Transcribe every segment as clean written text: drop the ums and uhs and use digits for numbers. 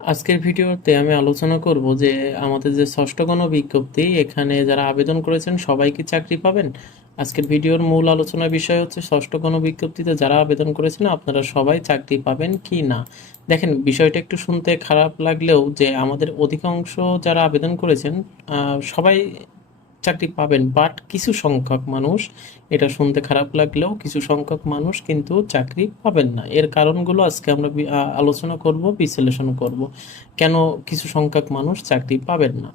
আজকের ভিডিওতে আমি আলোচনা করব যে আমাদের যে ষষ্ঠ গণবিজ্ঞপ্তি এখানে যারা আবেদন করেছেন সবাই কি চাকরি পাবেন। আজকের ভিডিওর মূল আলোচনার বিষয় হচ্ছে ষষ্ঠ গণবিজ্ঞপ্তিতে যারা আবেদন করেছেন আপনারা সবাই চাকরি পাবেন কি না। দেখেন, বিষয়টা একটু শুনতে খারাপ লাগলেও যে আমাদের অধিকাংশ যারা আবেদন করেছেন সবাই চাকরি পাবেন, বাট কিছু সংখ্যক মানুষ, এটা শুনতে খারাপ লাগলেও কিছু সংখ্যক মানুষ কিন্তু চাকরি পাবেন না। এর কারণগুলো আজকে আমরা আলোচনা করব, বিশ্লেষণ করব কেন কিছু সংখ্যক মানুষ চাকরি পাবেন না।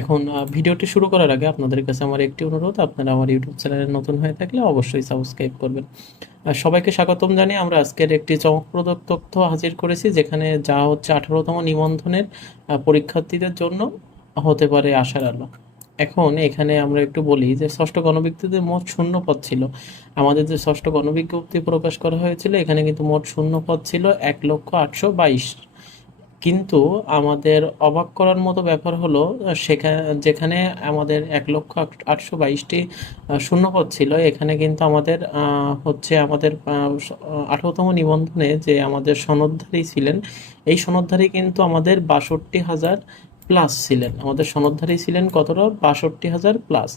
এখন ভিডিওটি শুরু করার আগে আপনাদের কাছে আমার একটি অনুরোধ, আপনারা আমার ইউটিউব চ্যানেলে নতুন হয়ে থাকলে অবশ্যই সাবস্ক্রাইব করবেন। সবাইকে স্বাগতম জানিয়ে আমরা আজকের একটি চমকপ্রদ তথ্য হাজির করেছি, যেখানে যা হচ্ছে 18তম নিবন্ধনের পরীক্ষার্থীদের জন্য হতে পারে আশার আলো। এখন এখানে আমরা একটু বলি যে ষষ্ঠ গণবিজ্ঞপ্তিতে মোট শূন্য পদ ছিল। আমাদের যে ষষ্ঠ গণবিজ্ঞপ্তি প্রকাশ করা হয়েছিল এখানে কিন্তু মোট শূন্য পদ ছিল 1,822। কিন্তু আমাদের অবাক করার মতো ব্যাপার হলো সেখানে, যেখানে আমাদের 1,822টি শূন্যপদ ছিল, এখানে কিন্তু আমাদের হচ্ছে আমাদের 18তম নিবন্ধনে যে আমাদের সনদধারী ছিলেন, এই সনদধারী কিন্তু আমাদের 62,000 প্লাস ছিলেন। আমাদের সনদধারী ছিলেন কতটা? 62,000 প্লাস।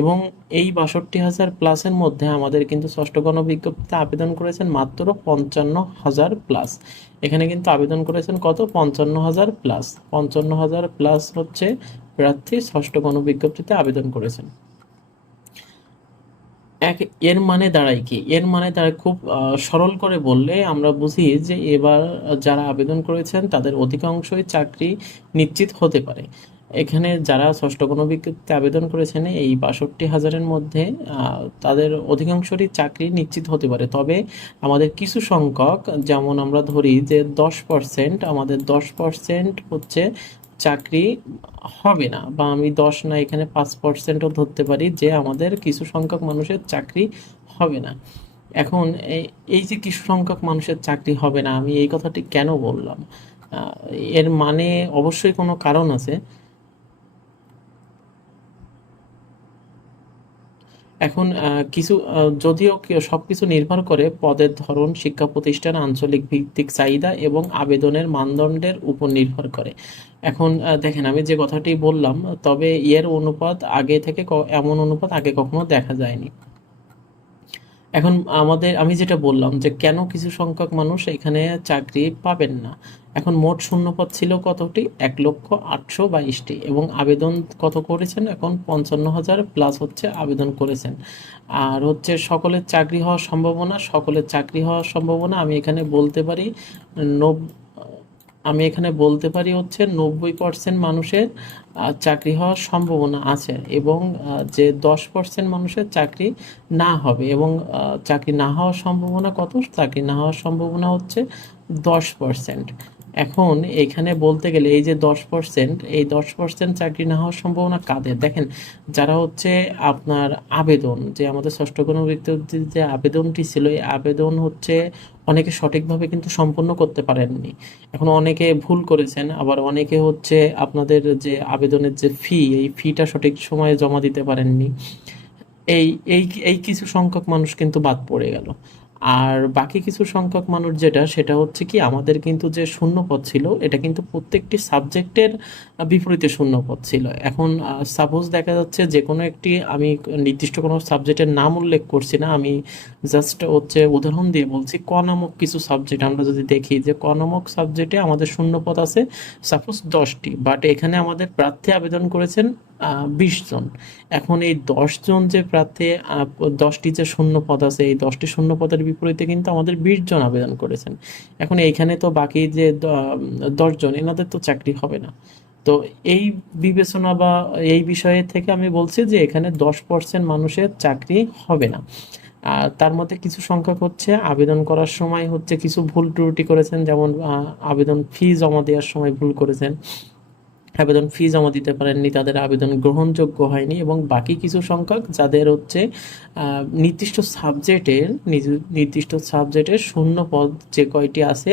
এবং এই 62,000 প্লাসের মধ্যে আমাদের কিন্তু ষষ্ঠ গণবিজ্ঞপ্তিতে আবেদন করেছেন মাত্র 55,000 প্লাস। এখানে কিন্তু আবেদন করেছেন কত? 55,000 প্লাস। 55,000 প্লাস হচ্ছে প্রার্থী ষষ্ঠ গণবিজ্ঞপ্তিতে আবেদন করেছেন। এক এর মানে দাঁড়ায় কি? এর মানে দাঁড়ায়, খুব সরল করে বললে আমরা বুঝি যে এবার যারা আবেদন করেছেন তাদের অধিকাংশই চাকরি নিশ্চিত হতে পারে। এখানে যারা ষষ্ঠ গণবিজ্ঞপ্তিতে আবেদন করেছেন এই 62,000-এর মধ্যে তাদের অধিকাংশরই চাকরি নিশ্চিত হতে পারে। তবে আমাদের কিছু সংখ্যক, যেমন আমরা ধরি যে 10%, আমাদের 10% হচ্ছে চাকরি হবে না, বা আমি 10 না, এখানে 5%ও ধরতে পারি যে আমাদের কিছু সংখ্যক মানুষের চাকরি হবে না। এখন এই যে কিছু সংখ্যক মানুষের চাকরি হবে না, আমি এই কথাটি কেন বললাম? আহ, এর মানে অবশ্যই কোনো কারণ আছে। এখন কিছু যদিও সব কিছু নির্ভর করে পদের ধরন, শিক্ষা প্রতিষ্ঠান, আঞ্চলিক ভিত্তিক চাহিদা এবং আবেদনের মানদণ্ডের উপর নির্ভর করে। এখন দেখেন, আমি যে কথাটি বললাম, তবে এর অনুপাত আগে থেকে এমন অনুপাত আগে কখনো দেখা যায়নি। এখন আমি যেটা বললাম যে কেন কিছু সংখ্যক মানুষ এখানে চাকরি পাবেন না। এখন মোট শূন্যপদ ছিল কতটি? 1,822টি, এবং আবেদন কত করেছেন? এখন 55,000 প্লাস হচ্ছে আবেদন করেছেন। আর হচ্ছে সকলের চাকরি হওয়ার সম্ভাবনা আমি এখানে বলতে পারি আমি এখানে বলতে পারি হচ্ছে 90% মানুষের চাকরি হওয়ার সম্ভাবনা আছে, এবং যে 10% মানুষের চাকরি না হবে, এবং চাকরি না হওয়ার সম্ভাবনা কত? চাকরি না হওয়ার সম্ভাবনা হচ্ছে 10%। এখন এখানে বলতে গেলে এই যে 10%, এই 10% চাকরি না হওয়ার সম্ভাবনা কাদের? দেখেন, যারা হচ্ছে আপনার আবেদন, যে আমাদের ষষ্ঠ গণবিজ্ঞপ্তির যে আবেদনটি ছিল, এই আবেদন হচ্ছে অনেকে সঠিকভাবে কিন্তু সম্পন্ন করতে পারেননি। এখন অনেকে ভুল করেছেন, আবার অনেকে হচ্ছে আপনাদের যে আবেদনের যে এই ফিটা সঠিক সময়ে জমা দিতে পারেননি। এই এই এই কিছু সংখ্যক মানুষ কিন্তু বাদ পড়ে গেল। আর বাকি কিছু সংখ্যক মানুষ যেটা, সেটা হচ্ছে কি, আমাদের কিন্তু যে শূন্যপদ ছিল এটা কিন্তু প্রত্যেকটি সাবজেক্টের বিপরীতে শূন্যপদ ছিল। এখন সাপোজ দেখা যাচ্ছে যে কোনো একটি, আমি নির্দিষ্ট কোনো সাবজেক্টের নাম উল্লেখ করছি না, আমি জাস্ট হচ্ছে উদাহরণ দিয়ে বলছি, ক নামক কিছু সাবজেক্ট আমরা যদি দেখি যে ক নামক সাবজেক্টে আমাদের শূন্যপদ আছে সাপোজ 10টি, বাট এখানে আমাদের প্রার্থী আবেদন করেছেন 20 জন। এখন এই 10 জন যে প্রার্থী, 10টি যে শূন্য পদ আছে, এই 10টি শূন্য পদের বিপরীতে কিন্তু আমাদের 20 জন আবেদন করেছেন। এখন এইখানে তো বাকি যে 10 জন, এনাদের তো চাকরি হবে না। তো এই বিবেচনা বা এই বিষয়ে থেকে আমি বলছি যে এখানে 10% মানুষের চাকরি হবে না। আর তার মধ্যে কিছু সংখ্যক হচ্ছে আবেদন করার সময় হচ্ছে কিছু ভুল ত্রুটি করেছেন, যেমন আবেদন ফি জমা দেওয়ার সময় ভুল করেছেন, আবেদন ফি জমা দিতে পারেননি, তাদের আবেদন গ্রহণযোগ্য হয়নি। এবং বাকি কিছু সংখ্যক যাদের হচ্ছে নির্দিষ্ট সাবজেক্টের শূন্য পদ যে কয়টি আছে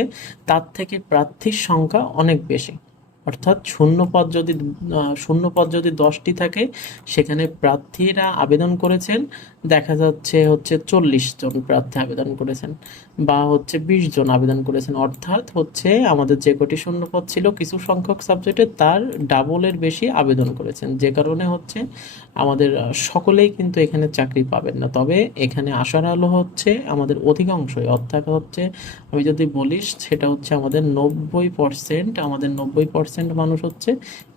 তার থেকে প্রার্থীর সংখ্যা অনেক বেশি। অর্থাৎ শূন্য পদ যদি 10টি থাকে, সেখানে প্রার্থীরা আবেদন করেছেন দেখা যাচ্ছে 40 জন প্রার্থী আবেদন করেছেন, বা 20 জন আবেদন করেছেন, অর্থাৎ আমাদের যে কটি শূন্য পদ ছিল কিছু সংখ্যক সাবজেক্টে তার ডাবলের বেশি আবেদন করেছেন, যে কারণে আমাদের সকলেই কিন্তু এখানে চাকরি পাবেন না। তবে এখানে আসার আলো আমাদের অধিকাংশই, অর্থাৎ আমি যদি বলি সেটা আমাদের 90% মানুষ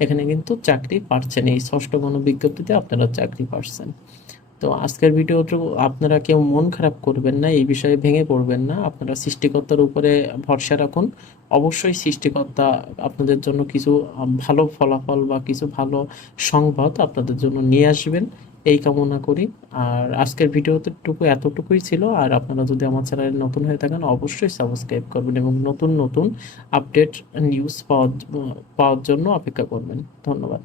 এখানে কিন্তু চাকরি পাচ্ছেন, এই ষষ্ঠ গণবিজ্ঞপ্তিতে আপনারা চাকরি পাচ্ছেন। তো আজকের ভিডিওটা আপনারা কেউ মন খারাপ করবেন না, এই বিষয়ে ভেঙে পড়বেন না, আপনারা সৃষ্টিকর্তার উপরে ভরসা রাখুন। অবশ্যই সৃষ্টিকর্তা আপনাদের জন্য কিছু ভালো ফলাফল বা কিছু ভালো সংবাদ আপনাদের জন্য নিয়ে আসবেন, এই কামনা করি। আর আজকের এতটুকুই ছিল। আর আপনারা যদি আমার চ্যানেলে নতুন হয়ে থাকেন অবশ্যই সাবস্ক্রাইব করবেন এবং নতুন নতুন আপডেট নিউজ পাওয়ার জন্য অপেক্ষা করবেন। ধন্যবাদ।